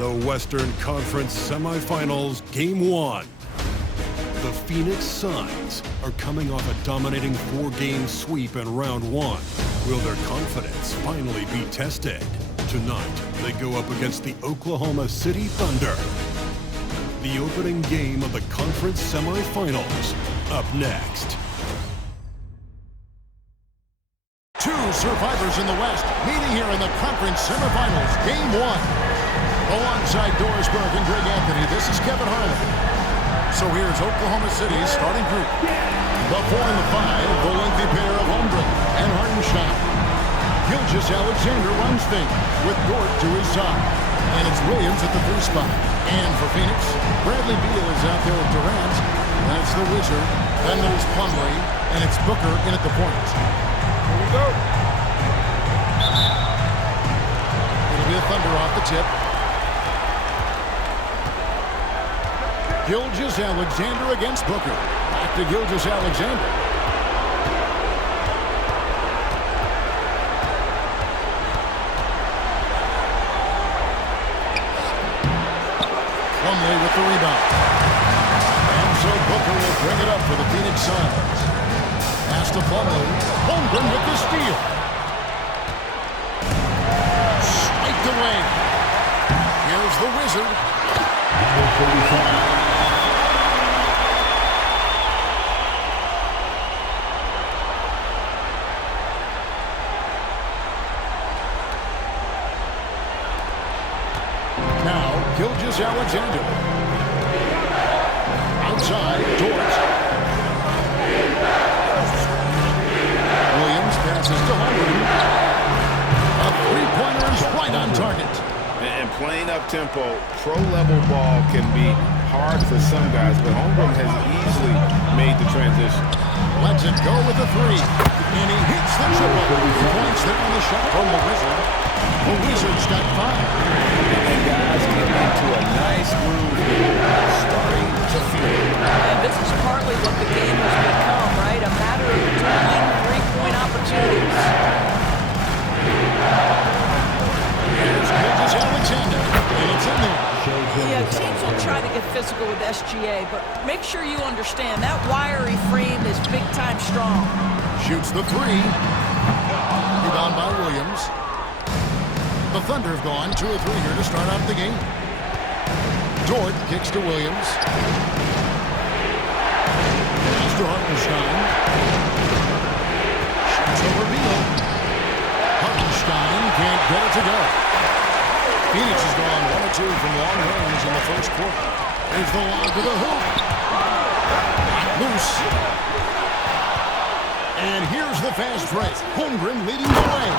the Western Conference Semifinals, Game 1. The Phoenix Suns are coming off a dominating 4-game sweep in Round 1. Will their confidence finally be tested? Tonight, they go up against the Oklahoma City Thunder. The opening game of the conference semifinals, up next. Two survivors in the West meeting here in the conference semifinals, Game 1. Alongside Doris Burke and Greg Anthony, this is Kevin Harlan. So here's Oklahoma City's starting group. The 4 and the 5, the lengthy pair of Holmgren and Hartenstein. Gilgeous-Alexander runs things with Dort to his side. And it's Williams at the 3 spot. And for Phoenix, Bradley Beal is out there with Durant. That's the Wizard. Then there's Plumlee, and it's Booker in at the point. Here we go. It'll be a Thunder off the tip. Gilgeous-Alexander against Booker. Back to Gilgeous-Alexander. Plumlee with the rebound. And so Booker will bring it up for the Phoenix Suns. Pass to Plumlee. Holmgren with the steal. Spiked away. Here's the Wizard. Now, Gilgeous-Alexander. Outside, Dort. Williams passes to Holmgren. A three-pointer is right on target. And playing up-tempo, pro-level ball can be hard for some guys, but Holmgren has easily made the transition. Lets it go with the 3. And he hits the triple. 2 points there on the shot from the Wizard. The Wizards got 5. And guys get into a nice groove here, starting to feel. And this is partly what the game has become, right? A matter of turning 3-point opportunities. Here's Gilgeous-Alexander, and it's in there. Yeah, teams will try to get physical with SGA, but make sure you understand that wiry frame is big-time strong. Shoots the 3. Rebound by Williams. The Thunder have gone 2 of 3 here to start out the game. Dort kicks to Williams. Pass to Hartenstein. Shoots over Beal. Hartenstein can't get it to go. Phoenix has gone 1 of 2 from long range in the first quarter. There's the lob to the hoop. Loose. And here's the fast break. Holmgren leading the way.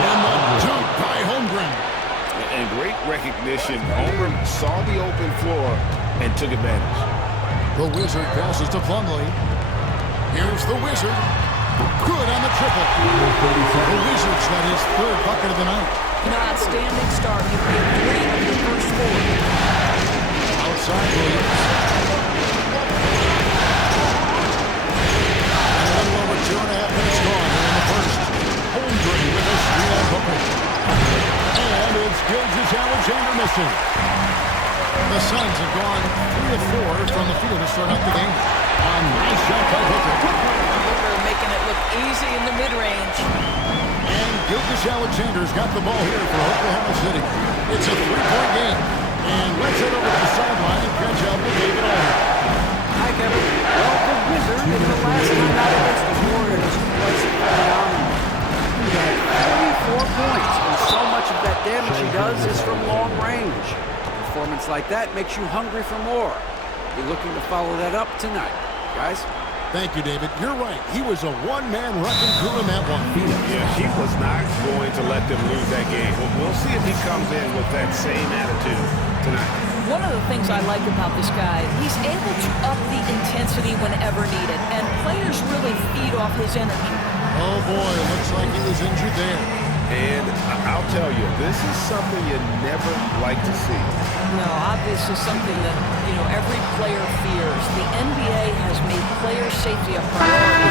And the dunk by Holmgren. And great recognition. Holmgren saw the open floor and took advantage. The Wizard passes to Plumlee. Here's the Wizard. Good on the triple. The Wizard's got his 3rd bucket of the night. An outstanding start. He made 3 of the first 4. Outside Williams. And a little over 2.5 minutes gone here in the first. Holmgren with a steal on Booker. And it's Gilgeous-Alexander missing. The Suns have gone 3 of 4 from the field to start out the game. A nice shot by Booker. Booker making it look easy in the mid-range. And Gilgeous-Alexander's got the ball here for Oklahoma City. It's a 3-point game. And let's head over to the sideline and catch up with David Allman. Hi, Kevin. Well, the Wizard in the last time out against the Warriors was phenomenal. He had 34 points, and so much of that damage he does is from long range. A performance like that makes you hungry for more. You're looking to follow that up tonight, guys. Thank you, David. You're right. He was a one-man wrecking crew in that one. Yeah, he was not going to let them lose that game. We'll see if he comes in with that same attitude tonight. One of the things I like about this guy, he's able to up the intensity whenever needed, and players really feed off his energy. Oh, boy, it looks like he was injured there. And I'll tell you, this is something you never like to see. No, obviously something that, every player fears. The NBA has made player safety a priority.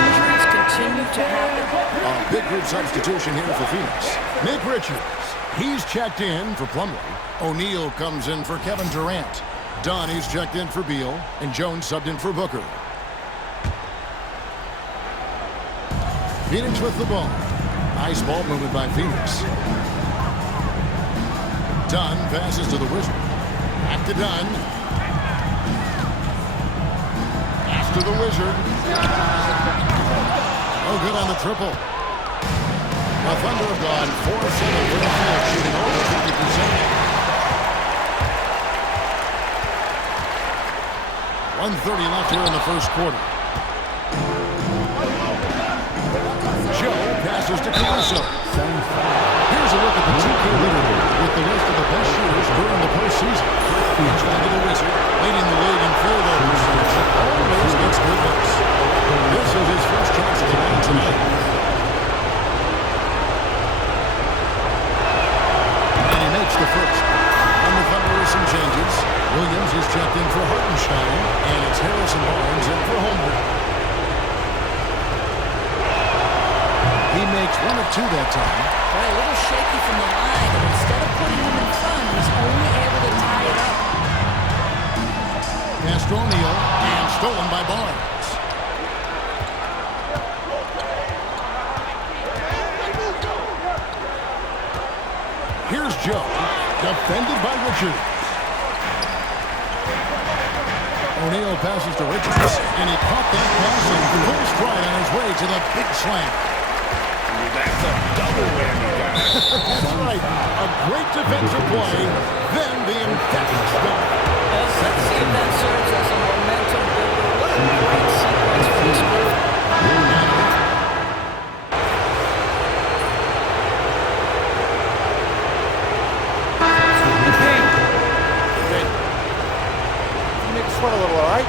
Injuries continue to happen. A big group substitution here for Phoenix. Nick Richards He's checked in for Plumlee. O'Neal comes in for Kevin Durant. Donnie's checked in for Beal. And Jones subbed in for Booker. Phoenix with the ball. Nice ball movement by Phoenix. Dunn passes to the Wizard. Back to Dunn. Pass to the Wizard. Oh, good on the triple. The Thunder have gone 4-7 for the field, shooting over 50%. 1:30 left here in the first quarter. Joe passes to Caruso. Here's a look at the 2K leaderboard with the list of the best shooters during the postseason. Each one of the Wizard, leading the league in field goals. Always gets good looks. This is his first chance at the line tonight. And he makes the first. On the Thunder with some changes. Williams is checked in for Hartenstein, and it's Harrison Barnes in for Holmgren. He makes 1 of 2 that time. Boy, a little shaky from the line, and instead of putting him in front, he's only able to tie it up. Pass to O'Neal, and stolen by Barnes. Here's Joe, defended by Richards. O'Neal passes to Richards, and he caught that pass in full stride on his way to the big slam. That's a double whammy, guys. That's right. A great defensive play, then the emphatic stop. Let's see if that serves as a momentum builder. What a great sequence for this move. Sweat a little, all right?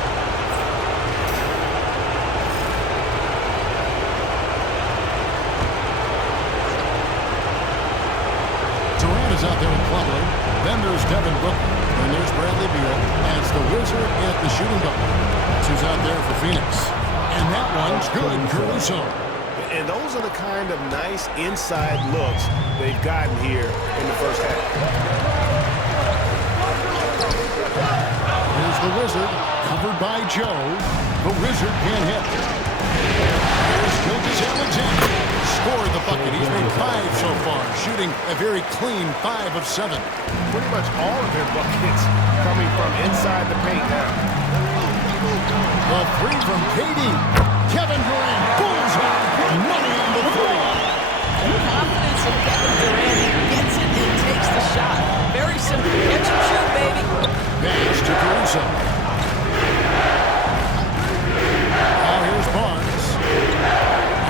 Durant is out there in Plumlee. Then there's Devin Booker. Then there's Bradley Beal. And it's the Wizard at the shooting guard. That's who's out there for Phoenix. And that one's good, Caruso. And those are the kind of nice inside looks they've gotten here in the first half. Here's the Wizard, covered by Joe. The Wizard can't hit. Here's Gilgeous-Alexander. Scored the bucket. He's made 5 so far, shooting a very clean 5 of 7. Pretty much all of their buckets coming from inside the paint now. The 3 from KD. Kevin Durant, bullseye, money on the 3. Confidence in Kevin Durant. He gets it and takes the shot. Very simple. Catch and shoot, baby. Pass to Caruso. Now here's Barnes.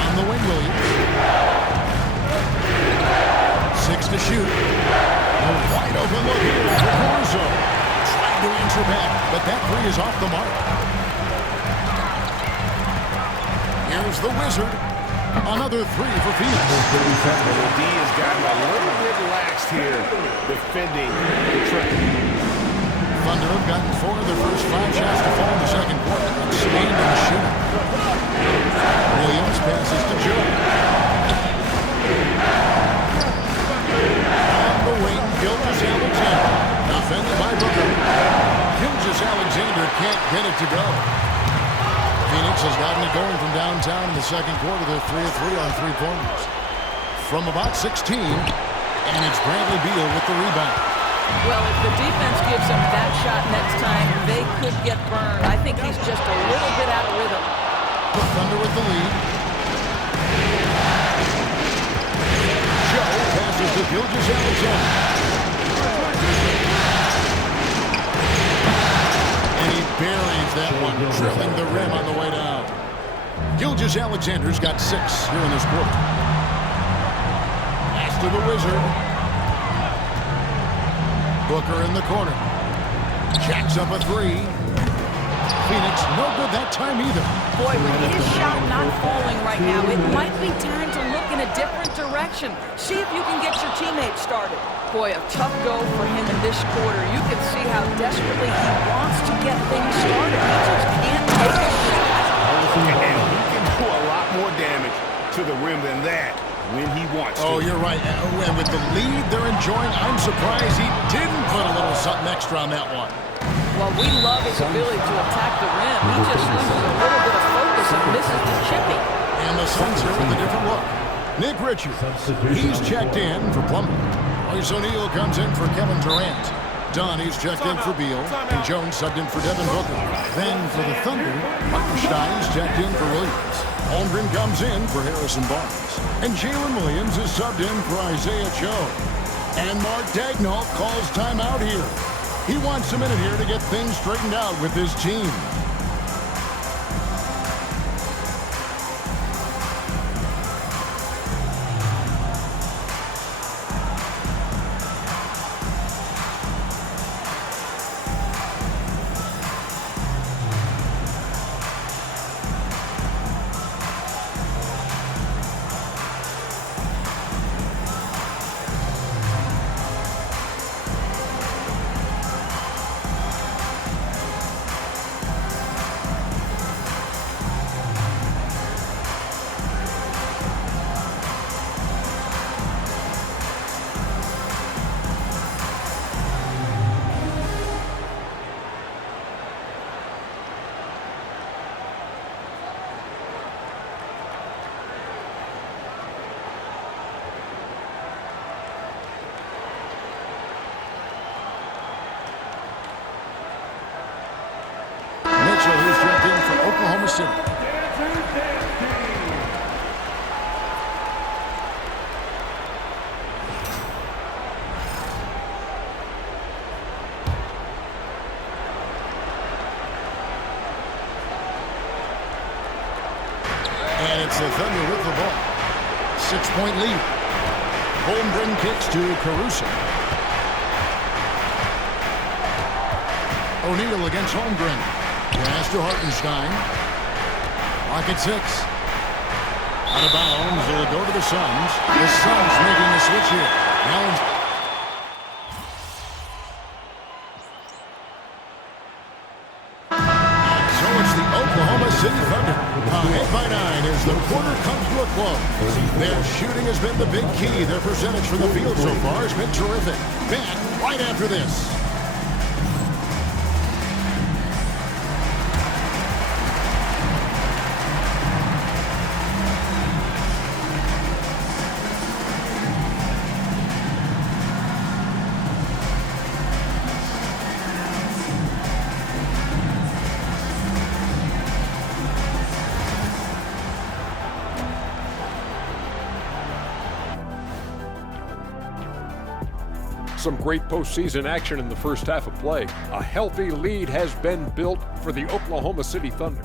On the wing, Williams. 6 to shoot. A wide open look here for Caruso. Trying to answer back, but that 3 is off the mark. Here's the Wizard. Another 3 for Phoenix. The D has gotten a little bit laxed here defending the triple. Thunder have gotten 4 of their first 5 shots to fall in the second quarter. Outstanding shooting. Williams passes to Joe. On the wing, Gilgeous-Alexander. Defended by Booker. Gilgeous-Alexander can't get it to go. Phoenix has gotten it going from downtown in the second quarter. They're 3 of 3 on 3-pointers. From about 16, and it's Bradley Beal with the rebound. Well, if the defense gives him that shot next time, they could get burned. I think he's just a little bit out of rhythm. The Thunder with the lead. Joe passes to Gilgeous-Alexander. And he buries that one, drilling the rim on the way down. Gilgeous-Alexander's got 6 here in this quarter. Pass to the Wizard. Booker in the corner. Jacks up a 3. Phoenix, no good that time either. Boy, with his shot not falling right now, it might be time to look in a different direction. See if you can get your teammates started. Boy, a tough go for him in this quarter. You can see how desperately he wants to get things started. He just can't take a shot. And he can do a lot more damage to the rim than that when he wants to. Oh, you're right. And with the lead they're enjoying, I'm surprised he didn't put a little something extra on that one. Well, we love his ability to attack the rim. He just loses a little bit of focus and misses the chipping. And the Suns here with a different look. Nick Richards, he's checked in for Plumlee. Royce O'Neal comes in for Kevin Durant. Donnie's checked in for Beal, and Jones subbed in for Devin Booker. Then for the Thunder, Hartenstein's checked in for Williams. Holmgren comes in for Harrison Barnes. And Jalen Williams is subbed in for Isaiah Joe. And Mark Daigneault calls timeout here. He wants a minute here to get things straightened out with his team. Who's checked in for Oklahoma City. And it's the Thunder with the ball. 6-point lead. Holmgren kicks to Caruso. O'Neal against Holmgren. Pass to Hartenstein. Clock at 6. Out of bounds. It'll go to the Suns. The Suns making the switch here. Allen. So it's the Oklahoma City Thunder. Ahead by 9 as the quarter comes to a close. Their shooting has been the big key. Their percentage from the field so far has been terrific. Back right after this. Some great postseason action in the first half of play. A healthy lead has been built for the Oklahoma City Thunder.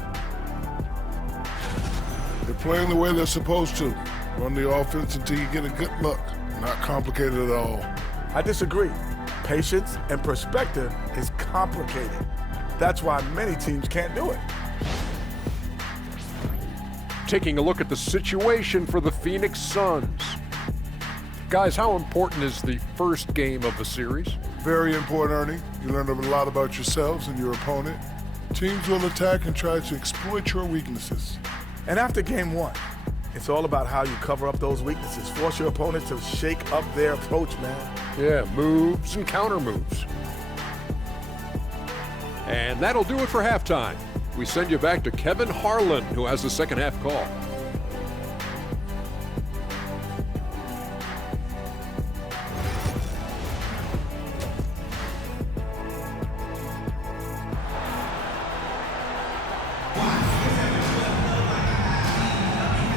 They're playing the way they're supposed to. Run the offense until you get a good look. Not complicated at all. I disagree. Patience and perspective is complicated. That's why many teams can't do it. Taking a look at the situation for the Phoenix Suns. Guys, how important is the first game of the series? Very important, Ernie. You learn a lot about yourselves and your opponent. Teams will attack and try to exploit your weaknesses. And after game 1, it's all about how you cover up those weaknesses. Force your opponent to shake up their approach, man. Yeah, moves and counter moves. And that'll do it for halftime. We send you back to Kevin Harlan, who has the second half call.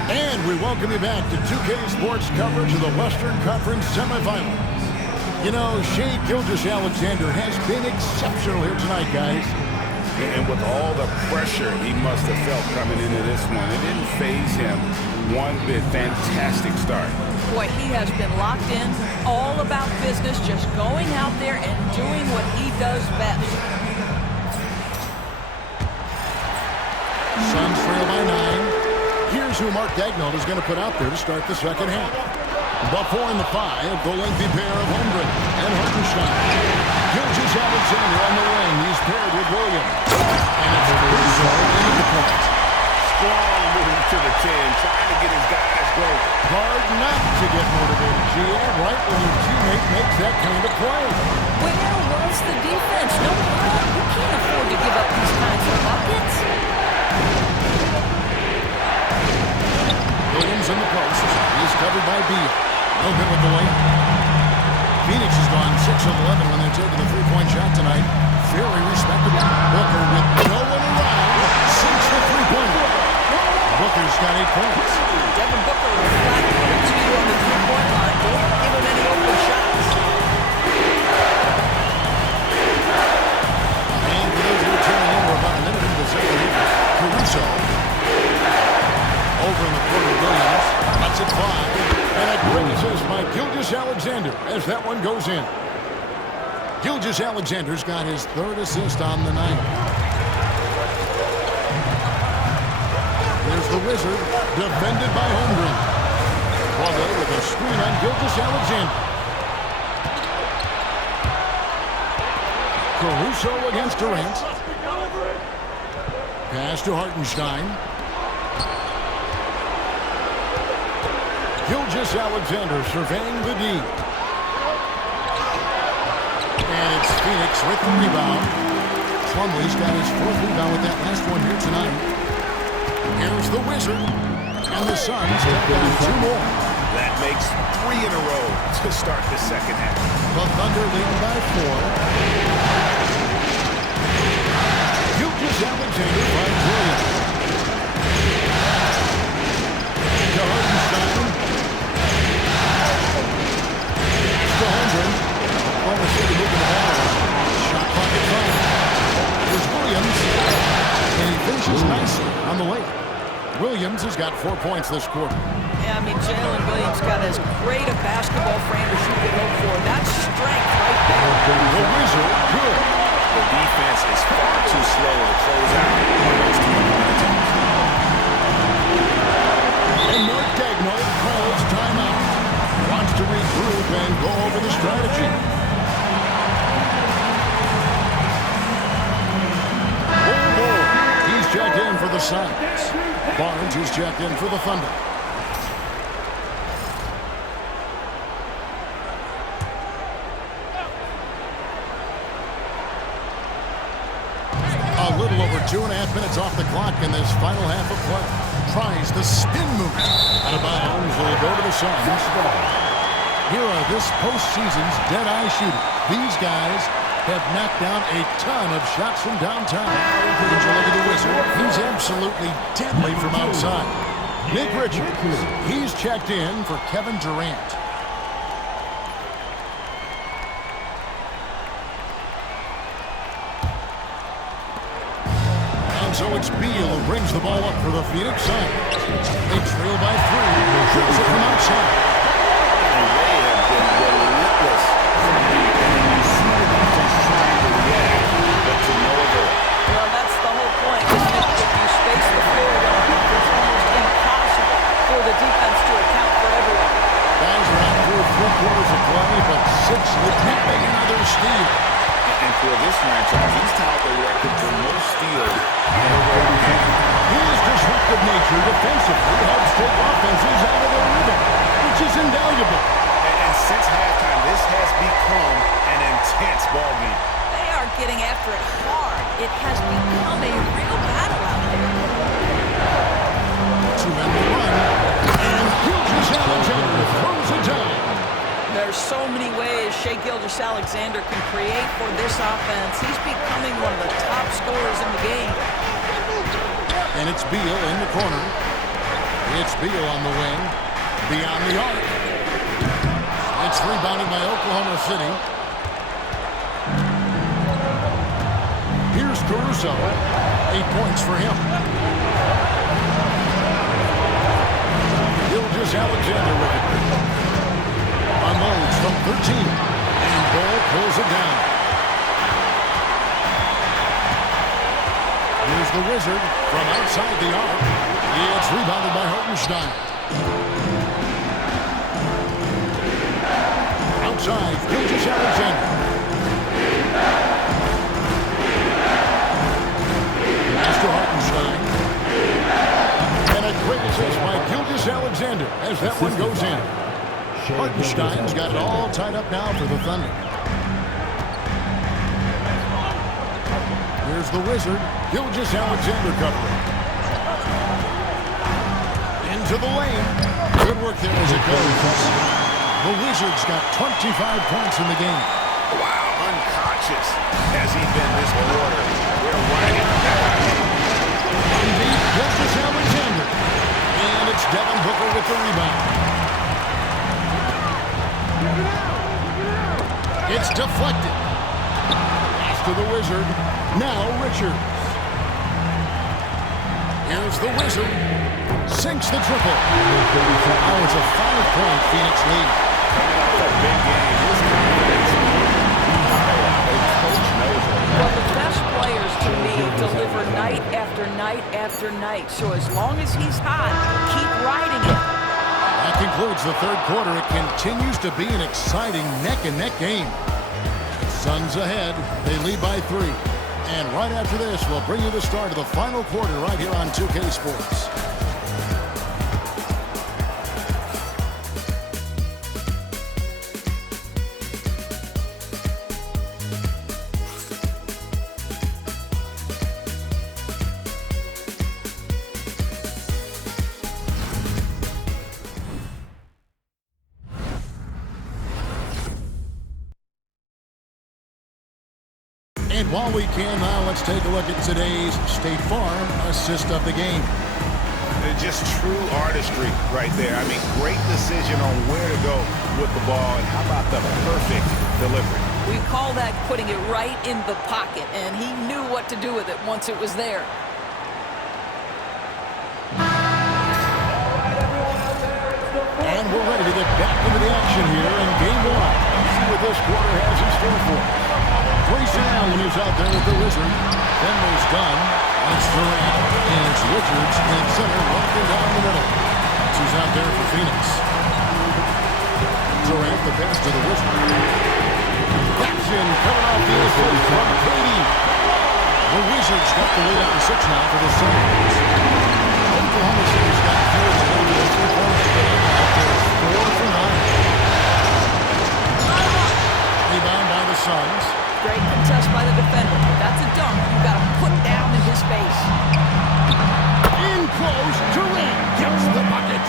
And we welcome you back to 2K Sports coverage of the Western Conference semifinals. You know, Shai Gilgeous-Alexander has been exceptional here tonight, guys. And with all the pressure he must have felt coming into this one, it didn't faze him one bit. Fantastic start. Boy, he has been locked in, all about business, just going out there and doing what he does best. Suns trail by 9. Here's who Mark Daigneault is going to put out there to start the second half. Before in the 5, the lengthy pair of Holmgren and Hartenstein. Gilgeous-Alexander on the wing. He's paired with Williams. And it's Caruso into the point. Strong move to the 10, trying to get his guys great. Hard not to get motivated, GM, right when your teammate makes that kind of play. Where was the defense? No, you can't afford to give up these kinds of buckets. Williams in the post. He's covered by Beal. No good with the layup. Phoenix has gone 6 of 11 when they're taking the three-point shot tonight. Very respectable. Booker with no one around sinks the three-pointer. Booker's got 8 points. Devin Booker with a flat 22 on the three-point line. Don't give him any open shots. And for those who are tuning in, we're about a minute into the second half. Caruso. Over in the corner, Williams. Lets it fly. And a great assist by Gilgeous-Alexander as that one goes in. Gilgeous-Alexander's got his 3rd assist on the night. Here's the Wizard, defended by Holmgren. Brother with a screen on Gilgeous-Alexander. Caruso against Durant. Pass to Hartenstein. Gilgeous-Alexander surveying the D. And it's Phoenix with the rebound. Plumlee's got his 4th rebound with that last one here tonight. Here's the Wizard. And the Suns take down 2 more. That makes 3 in a row to start the second half. The Thunder lead by 4. Gilgeous-Alexander finds Williams. To Hartenstein. To Holmgren. Oklahoma City moving the ball. Shot clock at 5. Here's Williams. And he finishes nicely on the way. Williams has got 4 points this quarter. Yeah, I mean, Jalen Williams got as great a basketball frame as you could hope for. That's strength right there. The Wizard, good. The defense is far too slow to close out on those 3-point attempts. And Mark Daigneault calls timeout. Wants to regroup and go over the strategy. He's checked in for the Suns. Barnes is checked in for the Thunder. A little over 2.5 minutes off the clock in this final half of play. Tries the spin move. Out of bounds will go to the Suns. Here are this postseason's dead-eye shooter. These guys have knocked down a ton of shots from downtown. Look at the Wizard. He's absolutely deadly from outside. Nick Richards, he's checked in for Kevin Durant. And so it's Beal who brings the ball up for the Phoenix Suns. They trail by 3. Shoots it from outside. And they have been relentless from deep. And you see the defense trying to react, but to no avail. Well, that's the whole point, isn't it? If you space the floor well enough, it's almost impossible for the defense to account for everyone. Guys are out through 3 quarters of play, but 6 would not make another steal. And for this franchise, he's tied the record for most steals in a regular game. His disruptive nature defensively helps take offenses out of their rhythm, which is invaluable. And since halftime, this has become an intense ball game. They are getting after it hard. It has become a real battle out there. 2 men to run, and Gilgeous-Alexander throws it down. There's so many ways Shai Gilgeous-Alexander can create for this offense. He's becoming one of the top scorers in the game. And it's Beal in the corner. It's Beal on the wing. Beyond the arc. It's rebounded by Oklahoma City. Here's Caruso. 8 points for him. Gilgeous-Alexander with it. Unloads from 13. And Ball pulls it down. Here's the Wizard from outside the arc. It's rebounded by Hartenstein. Outside, Gilgeous-Alexander. Pass to Hartenstein. And a great assist by Gilgeous-Alexander as as that one goes in. Hartenstein's got it all tied up now for the Thunder. Here's the Wizard. Gilgeous-Alexander covering. Into the lane. Good work there as it goes. The Wizards got 25 points in the game. Wow, unconscious has he been this quarter. They're riding back. Indeed, Gilgeous-Alexander. And it's Devin Booker with the rebound. It's deflected. Pass to the Wizard. Now Richards. Here's the Wizard. Sinks the triple. Now it's a 5-point Phoenix lead. Coming off that big game, his confidence coach knows it. Well, the best players to me deliver night after night after night. So as long as he's hot, keep riding it. That concludes the third quarter. It continues to be an exciting neck-and-neck game. Suns ahead. They lead by 3. And right after this, we'll bring you the start of the final quarter right here on 2K Sports. And while we can now, let's take a look at today's State Farm assist of the game. Just true artistry right there. I mean, great decision on where to go with the ball. And how about the perfect delivery? We call that putting it right in the pocket, and he knew what to do with it once it was there. And we're ready to get back into the action here in Game 1. Let's see what this quarter has in store for us. Grayson Allen is out there with the Wizard. Fenway's done. And it's Durant. And it's Richards in center, walking down the middle. He's out there for Phoenix. Durant, the pass to the Wizard. That's in, coming off the assist from Katie. The Wizards got the lead up to 6 now for the Suns. Oklahoma City's got 4 points. They're 4 for 9. Rebound by the Suns. Great contest by the defender. That's a dunk you got to put down in his face. In close, Durant gets the bucket.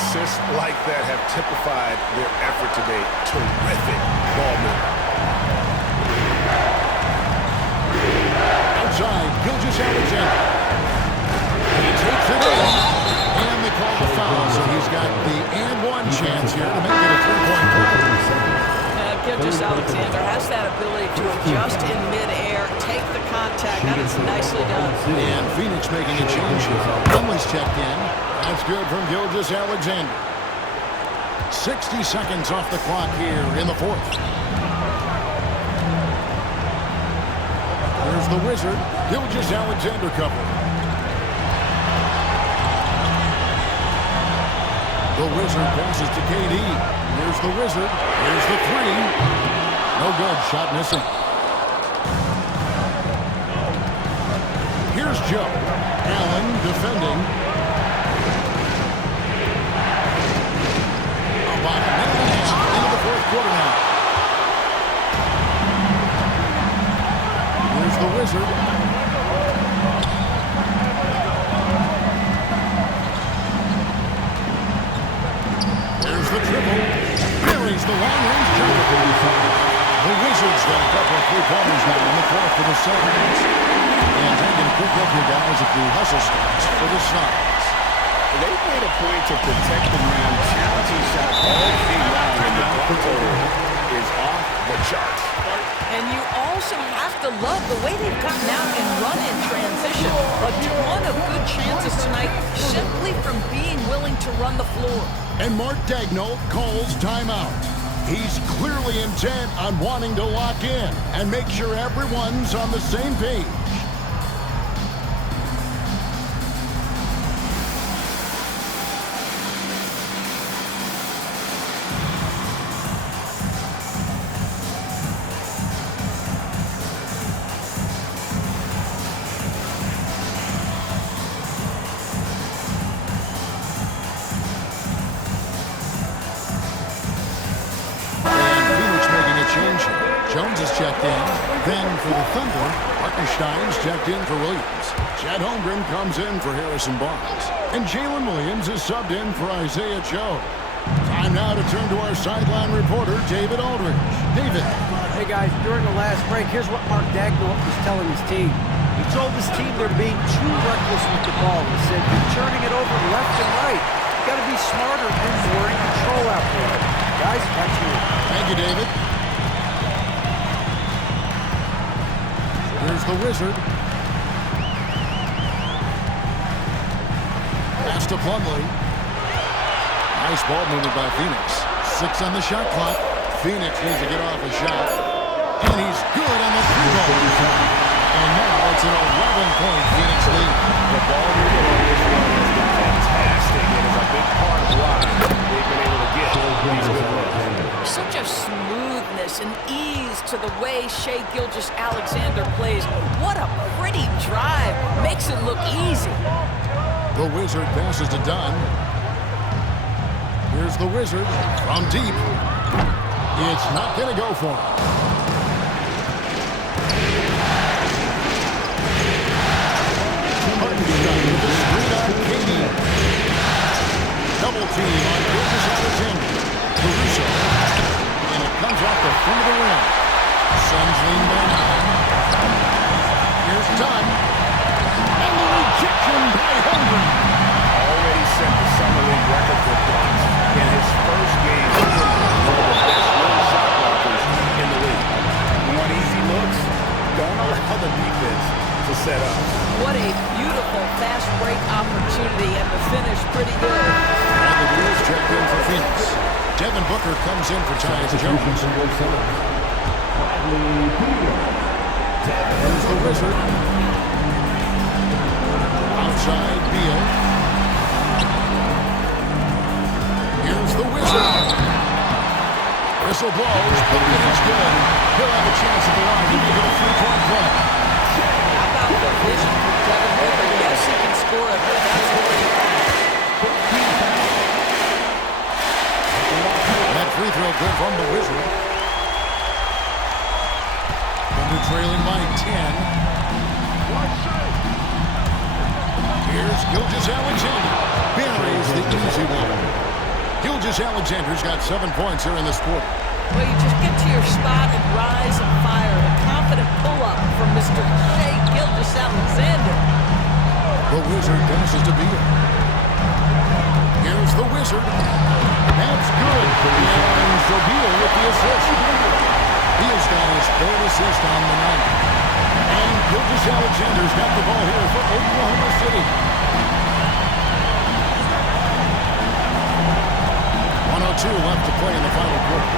Assists like that have typified their effort today. Terrific ball movement. Outside, Gilgeous-Alexander. He takes it in. And they call the foul, so he's got the and one chance here to make it a 3-point play. Gilgeous-Alexander has that ability to adjust in midair, take the contact. That is nicely done. And Phoenix making a change here. Conley's checked in. That's good from Gilgeous-Alexander. 60 seconds off the clock here in the fourth. Here's the Wizard. Gilgeous-Alexander cover. The Wizard passes to KD. Here's the Wizard. Here's the 3. No good. Shot missing. Here's Joe. Allen defending. About a minute and a half into the fourth quarter now. Here's the Wizard. Here's the triple. Buries the long-range jumper. The Wizards got a couple of 3-pointers now in the fourth for the Suns. And taking a quick look here, guys, at the hustle stats for the Suns. They made a point to protect the rim, challenging shots all game long, and the block total is off the charts. And you also have to love the way they've gotten out and run in transition. A ton of good chances tonight simply from being willing to run the floor. And Mark Daigneault calls timeout. He's clearly intent on wanting to lock in and make sure everyone's on the same page. Jones is checked in. Then for the Thunder, Hartenstein's checked in for Williams. Chad Holmgren comes in for Harrison Barnes. And Jalen Williams is subbed in for Isaiah Joe. Time now to turn to our sideline reporter, David Aldridge. David. Hey guys, during the last break, here's what Mark Dagnall was telling his team. He told his team they're being too reckless with the ball. He said, you're turning it over left and right. You got to be smarter and more in control out there. Guys, back to you. Thank you, David. Here's the Wizard. Pass to Plumlee. Nice ball movement by Phoenix. 6 on the shot clock. Phoenix needs to get off a shot. And he's good on the free ball. And now it's an 11-point Phoenix lead. The ball movement on this one has been fantastic. It is a big part of why they've been able to get these good runs. Such a smoothness and ease to the way Shai Gilgeous-Alexander plays. What a pretty drive. Makes it look easy. The Wizard passes to Dunn. Here's the Wizard from deep. It's not going to go for him. Hartenstein with the screen on Katie. Double team on Gilgeous-Alexander. Caruso. And it comes off the front of the rim. Suns lean by 9. Here's Dunn. And the rejection by Holmgren. Already set the summer league record for blocks in his first game. One of the best known shot blockers in the league. You want easy looks? Don't allow the defense to set up. What a beautiful fast break opportunity, and the finish pretty good. And the Bulls checked in for Phoenix. Devin Booker comes in for Tyus Jones. There's the Wizard. Outside Beal. Here's the Wizard. Whistle blows, bucket is good. He'll have a chance at the line to make it a 3-point play. How about the vision from Devin Booker? Yes, he can score it, but that's what he... That free throw good from the Wizard. Thunder trailing by 10. Here's Gilgeous-Alexander. Buries the easy one. Gilgeous-Alexander's got 7 points here in this quarter. Well, you just get to your spot and rise and fire. A confident pull-up from Mr. Shai Gilgeous-Alexander. The Wizard passes to Beal. Here's the Wizard. That's good. And so Beal with the assist. Beal's got his 3rd assist on the night. And Gilgeous-Alexander's got the ball here for Oklahoma City. 1:02 left to play in the final quarter.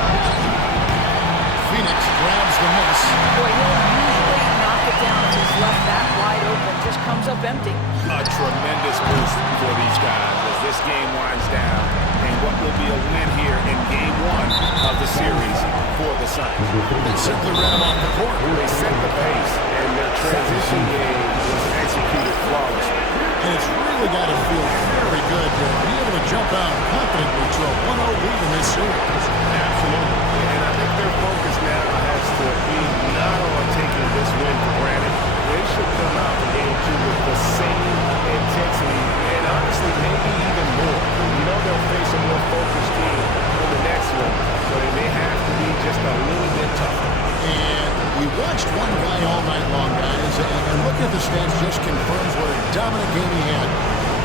Phoenix grabs the miss. Boy, he'll usually knock it down if he's left that wide open. Just comes up empty. A tremendous boost for these guys as this game winds down and what will be a win here in game 1 of the series for the Suns. They simply ran him off the court. They set the pace and their transition game was executed flawlessly. And it's really got to feel very good to be able to jump out confidently to a 1-0 lead in this series. Absolutely. And I think their focus now has to be not on taking this win for granted. They should come out in game 2 with the same intensity and honestly maybe even more. You know they'll face a more focused team in the next one, so they may have to be just a little bit tougher. And we watched one guy all night long, guys, and looking at the stats just confirms what a dominant game he had.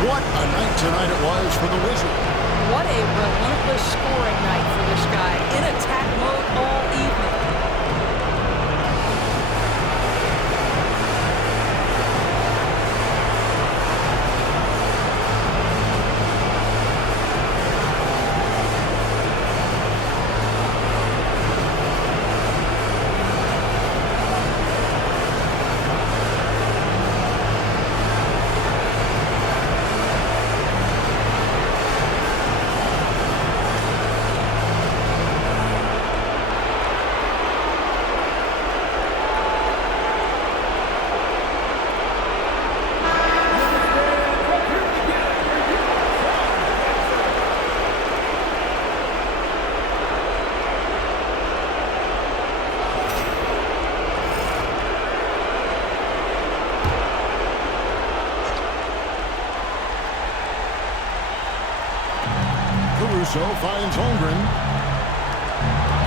What a night tonight it was for the Wizard. What a relentless scoring night for this guy. In attack mode all evening. finds Holmgren.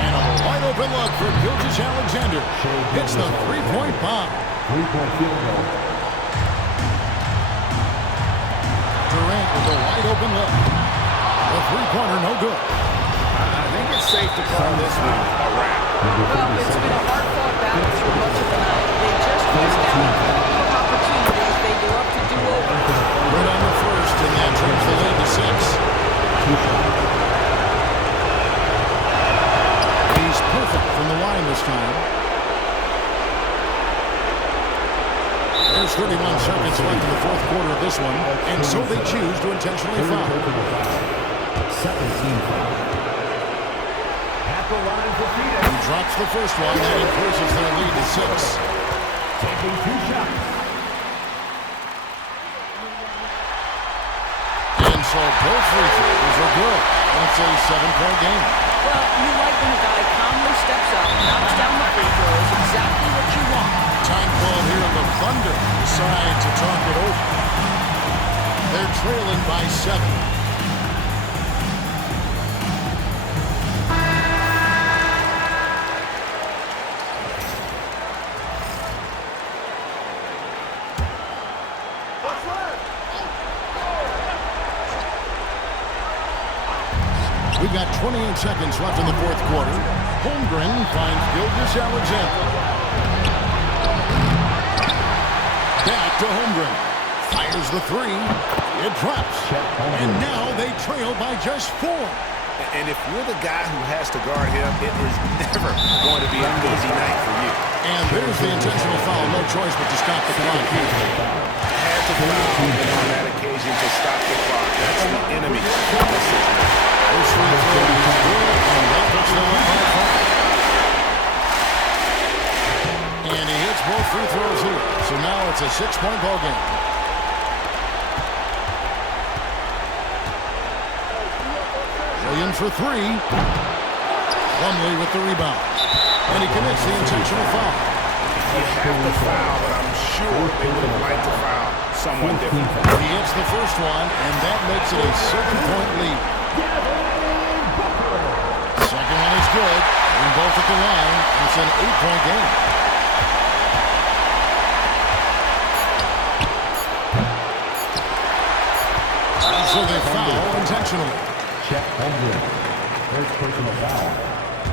And a wide open look for Gilgeous-Alexander. Hits the three-point bomb. Three-point field goal. Durant with a wide open look. The three-pointer no good. I think it's safe to call this one a wrap. Well, it's been a hard-fought battle through much of the night. They just missed out on a couple of opportunities they'd love to do over. Right on the first, and that turns the lead to 6. He's perfect from the line this time. There's 31 seconds left in the fourth quarter of this one, and so they choose to intentionally foul. 17 foul. At the line for Phoenix. He drops the first one, that increases their lead to 6. Taking 2 shots. And so both free throws are good. It's a 7-point game. Well, you like when a guy calmly steps up, knocks down the free throws, exactly what you want. Time call here. The Thunder decide to talk it over. They're trailing by 7. We've got 28 seconds left in the fourth quarter. Holmgren finds Gilgeous-Alexander. Back to Holmgren. Fires the three. It drops. And now they trail by just 4. And if you're the guy who has to guard him, it is never going to be an easy night for you. And there's the intentional foul. No choice but to stop the clock here. Had to foul on that occasion to stop the clock. That's the enemy of this situation. This free throw is good, and that puts them up by 5. And he hits both free throws here. So now it's a 6-point ball game. Williams for 3. Plumlee with the rebound. And he commits the intentional foul. You have to foul, but I'm sure they would have liked to foul someone different. He hits the first one, and that makes it a 7-point lead. Second one is good. They're both at the line. It's an 8-point game. So they foul intentionally. Check Holmgren. First personal foul.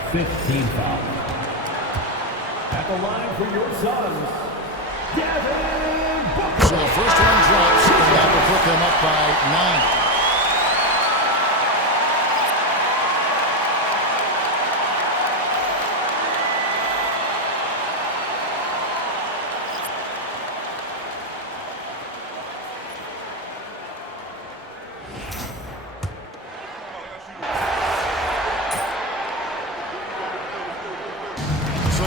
15 foul. At the line for your Suns, Devin Booker. So the first one drops, and that will put them up by 9.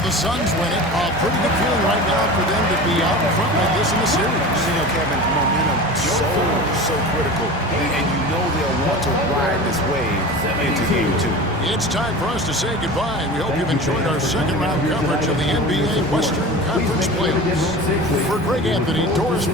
The Suns win it. A pretty good feeling right now for them to be out in front like this in the series. You know, Kevin, momentum so critical. And you know they'll want to ride this wave into game 2. It's time for us to say goodbye. We hope you've enjoyed our second round coverage of the NBA Western Conference Playoffs. For Greg Anthony, Doris